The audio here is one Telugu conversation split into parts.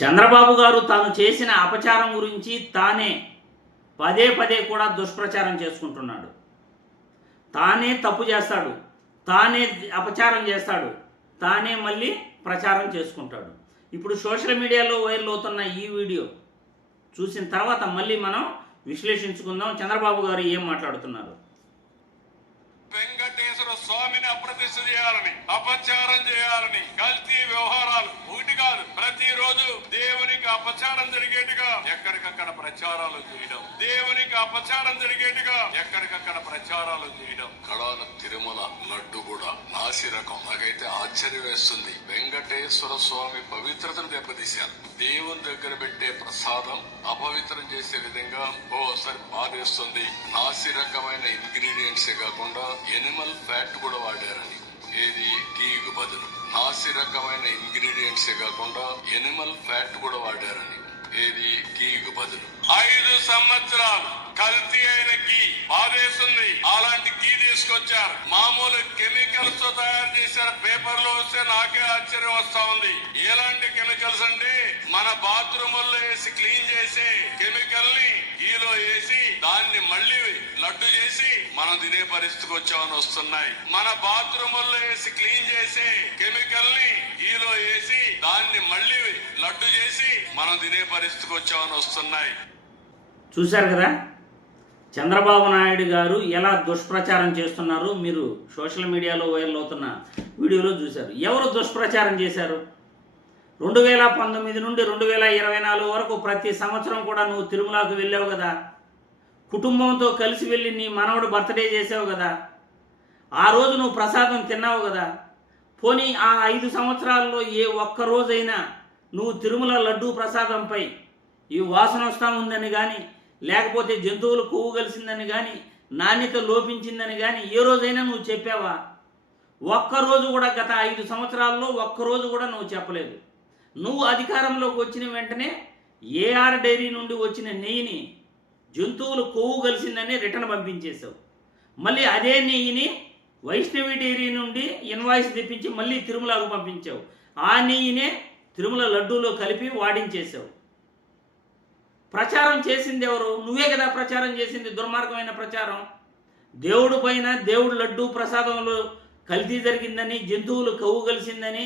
చంద్రబాబు గారు తాను చేసిన అపచారం గురించి తానే పదే పదే కూడా దుష్ప్రచారం చేసుకుంటున్నాడు. తానే తప్పు చేస్తాడు, తానే అపచారం చేస్తాడు, తానే మళ్ళీ ప్రచారం చేసుకుంటాడు. ఇప్పుడు సోషల్ మీడియాలో వైరల్ అవుతున్న ఈ వీడియో చూసిన తర్వాత మళ్ళీ మనం విశ్లేషించుకుందాం చంద్రబాబు గారు ఏం మాట్లాడుతున్నారు. వెంకటేశ్వర స్వామిని అప్రతిష్ఠ చేయాలని, అపచారం చేయాలని, కల్తీ వ్యవహారాలు ఒకటి కాదు, ప్రతిరోజు దేవునికి అపచారం జరిగేట్టుగా ఎక్కడికక్కడ ప్రచారాలు చేయడం, దేవునికి అపచారం జరిగేట్టుగా ఎక్కడికక్కడ ప్రచారాలు చేయడం. కడాన తిరుమల లడ్డు కూడా నాసి రకం. నాకైతే ఆశ్చర్యం వేస్తుంది. వెంకటేశ్వర స్వామి పవిత్రతను దెబ్బతీశారు. దేవుని దగ్గర పెట్టే ప్రసాదం అపవిత్రం చేసే విధంగా ఓసారి మారేస్తుంది. నాసి రకమైన ఇంగ్రీడియంట్స్ కాకుండా ఎనిమల్ ఫ్యాట్ కూడా వాడారని, ఏది టీకు బదులు నాసి రకమైన ఇంగ్రీడియంట్స్ కాకుండా ఎనిమల్ ఫ్యాట్ కూడా వాడారని, ఏది టీకు బదులు 5 సంవత్సరాలు కల్తీ అయిన గీ బాధేస్తుంది. అలాంటి గీ తీసుకొచ్చారు, మామూలు కెమికల్స్ తో తయారు చేశారు. పేపర్ లో వస్తే నాకే ఆశ్చర్యం వస్తా ఉంది. ఎలాంటి కెమికల్స్ అంటే మన బాత్రూముల్లో వేసి క్లీన్ చేసే కెమికల్ ని గీలో వేసి దాన్ని మళ్ళీ లడ్డు చేసి మనం తినే పరిస్థితికి వచ్చామని వస్తున్నాయి. మన బాత్రూముల్లో వేసి క్లీన్ చేసే కెమికల్ ని గీలో వేసి దాన్ని మళ్ళీ లడ్డు చేసి మనం తినే పరిస్థితికి వచ్చామని వస్తున్నాయి. చూశారు కదా చంద్రబాబు నాయుడు గారు ఎలా దుష్ప్రచారం చేస్తున్నారు. మీరు సోషల్ మీడియాలో వైరల్ అవుతున్న వీడియోలో చూశారు. ఎవరు దుష్ప్రచారం చేశారు? 2019 నుండి 2024 వరకు ప్రతి సంవత్సరం కూడా నువ్వు తిరుమలకు వెళ్ళావు కదా, కుటుంబంతో కలిసి వెళ్ళి నీ మనవడు బర్త్డే చేసావు కదా, ఆ రోజు నువ్వు ప్రసాదం తిన్నావు కదా. పోనీ ఆ 5 సంవత్సరాల్లో ఏ ఒక్క రోజైనా నువ్వు తిరుమల లడ్డూ ప్రసాదంపై ఈ వాసన వస్తూ ఉందని కానీ, లేకపోతే జంతువులు కొవ్వు కలిసిందని కానీ, నాణ్యత లోపించిందని కానీ ఏ రోజైనా నువ్వు చెప్పావా? ఒక్కరోజు కూడా గత 5 సంవత్సరాల్లో ఒక్కరోజు కూడా నువ్వు చెప్పలేదు. నువ్వు అధికారంలోకి వచ్చిన వెంటనే ఏఆర్ డైరీ నుండి వచ్చిన నెయ్యిని జంతువులు కొవ్వు కలిసిందని రిటర్న్ పంపించేశావు. మళ్ళీ అదే నెయ్యిని వైష్ణవి డైరీ నుండి ఇన్వాయిస్ తెప్పించి మళ్ళీ తిరుమలకు పంపించావు. ఆ నెయ్యినే తిరుమల లడ్డూలో కలిపి వాడించేశావు. ప్రచారం చేసింది ఎవరు? నువ్వే కదా ప్రచారం చేసింది, దుర్మార్గమైన ప్రచారం. దేవుడు పైన దేవుడు లడ్డూ ప్రసాదంలో కల్తీ జరిగిందని, జంతువులు కొవ్వు కలిసిందని,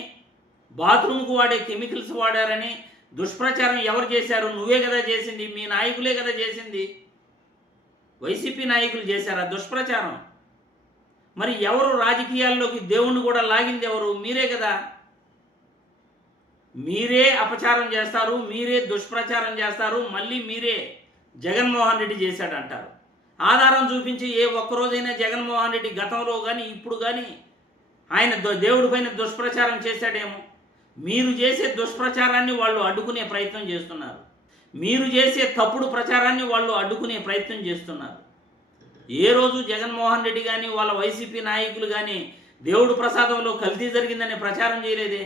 బాత్రూమ్కు వాడే కెమికల్స్ వాడారని దుష్ప్రచారం ఎవరు చేశారు? నువ్వే కదా చేసింది, మీ నాయకులే కదా చేసింది. వైసీపీ నాయకులు చేశారా దుష్ప్రచారం? మరి ఎవరు రాజకీయాల్లోకి దేవుణ్ణి కూడా లాగింది ఎవరు? మీరే కదా. మీరే అపచారం చేస్తారు, మీరే దుష్ప్రచారం చేస్తారు, మళ్ళీ మీరే జగన్మోహన్ రెడ్డి చేశాడంటారు. ఆధారం చూపించి ఏ ఒక్కరోజైనా జగన్మోహన్ రెడ్డి గతంలో కానీ ఇప్పుడు కానీ ఆయన దేవుడి పైన దుష్ప్రచారం చేశాడేమో? మీరు చేసే దుష్ప్రచారాన్ని వాళ్ళు అడ్డుకునే ప్రయత్నం చేస్తున్నారు. మీరు చేసే తప్పుడు ప్రచారాన్ని వాళ్ళు అడ్డుకునే ప్రయత్నం చేస్తున్నారు. ఏ రోజు జగన్మోహన్ రెడ్డి కానీ వాళ్ళ వైసీపీ నాయకులు కానీ దేవుడు ప్రసాదంలో కల్తీ జరిగిందనే ప్రచారం చేయలేదే.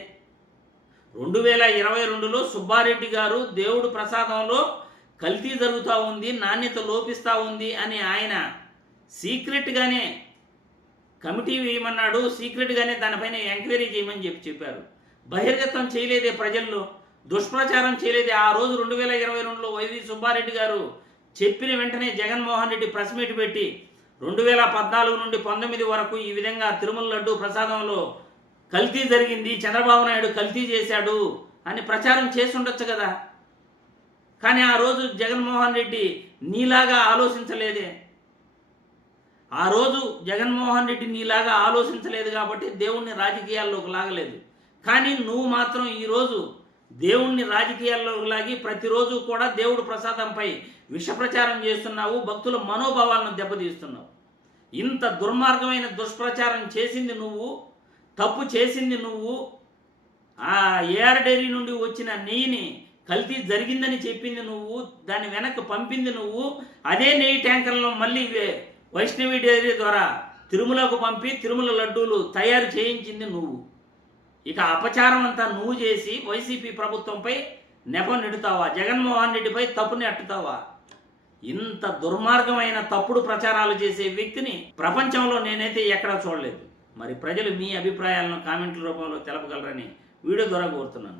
2022లో సుబ్బారెడ్డి గారు దేవుడు ప్రసాదంలో కల్తీ జరుగుతూ ఉంది, నాణ్యత లోపిస్తూ ఉంది అని ఆయన సీక్రెట్గానే కమిటీ వేయమన్నాడు, సీక్రెట్గానే దానిపైన ఎంక్వైరీ చేయమని చెప్పారు. బహిర్గతం చేయలేదే, ప్రజల్లో దుష్ప్రచారం చేయలేదే. ఆ రోజు 2022లో వైవి సుబ్బారెడ్డి గారు చెప్పిన వెంటనే జగన్మోహన్ రెడ్డి ప్రెస్ మీట్ పెట్టి 2014 నుండి 19 వరకు ఈ విధంగా తిరుమల లడ్డు ప్రసాదంలో కల్తీ జరిగింది, చంద్రబాబు నాయుడు కల్తీ చేశాడు అని ప్రచారం చేసి ఉండొచ్చు కదా. కానీ ఆ రోజు జగన్మోహన్ రెడ్డి నీలాగా ఆలోచించలేదే. ఆ రోజు జగన్మోహన్ రెడ్డి నీలాగా ఆలోచించలేదు కాబట్టి దేవుణ్ణి రాజకీయాల్లోకి లాగలేదు. కానీ నువ్వు మాత్రం ఈరోజు దేవుణ్ణి రాజకీయాల్లోకి లాగి ప్రతిరోజు కూడా దేవుడు ప్రసాదంపై విషప్రచారం చేస్తున్నావు, భక్తుల మనోభావాలను దెబ్బతీస్తున్నావు. ఇంత దుర్మార్గమైన దుష్ప్రచారం చేసింది నువ్వు, తప్పు చేసింది నువ్వు. ఆ ఏఆర్ డైరీ నుండి వచ్చిన నెయ్యిని కల్తీ జరిగిందని చెప్పింది నువ్వు, దాన్ని వెనక్కి పంపింది నువ్వు. అదే నెయ్యి ట్యాంకర్లో మళ్ళీ వైష్ణవి డైరీ ద్వారా తిరుమలకు పంపి తిరుమల లడ్డూలు తయారు చేయించింది నువ్వు. ఇక అపచారం అంతా నువ్వు చేసి వైసీపీ ప్రభుత్వంపై నెపం నెడుతావా? జగన్మోహన్ రెడ్డిపై తప్పు నెట్టుతావా? ఇంత దుర్మార్గమైన తప్పుడు ప్రచారాలు చేసే వ్యక్తిని ప్రపంచంలో నేనైతే ఎక్కడా చూడలేదు. మరి ప్రజలు మీ అభిప్రాయాలను కామెంట్ల రూపంలో తెలపగలరని వీడియో ద్వారా కోరుతున్నాను.